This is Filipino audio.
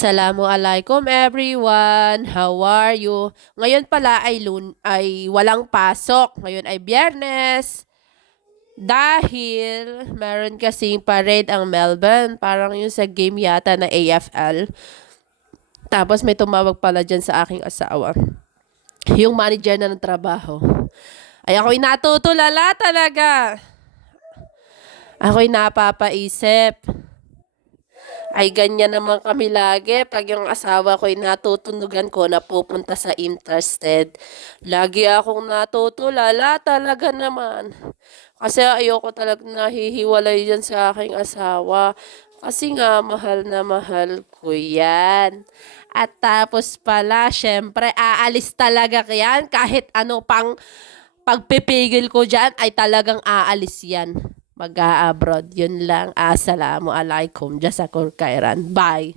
Assalamualaikum everyone. How are you? Ngayon pala ay walang pasok. Ngayon ay Biyernes. Dahil meron kasing parade ang Melbourne. Parang yung sa game yata na AFL. Tapos may tumawag pala dyan sa aking asawa. Yung manager na ng trabaho. Ay ako'y natutulala talaga. Ako'y napapaisip. Ay ganyan naman kami lagi. Pag yung asawa ko'y natutunugan ko na pupunta sa Intersted. Lagi akong natutulala talaga naman. Kasi ayoko talaga nahihiwalay dyan sa aking asawa. Kasi nga mahal na mahal ko yan. At tapos pala, syempre aalis talaga yan. Kahit ano pang pagpipigil ko dyan ay talagang aalis yan. Mag-a-abroad. Yun lang. Assalamualaikum. Jazakur kairan. Bye.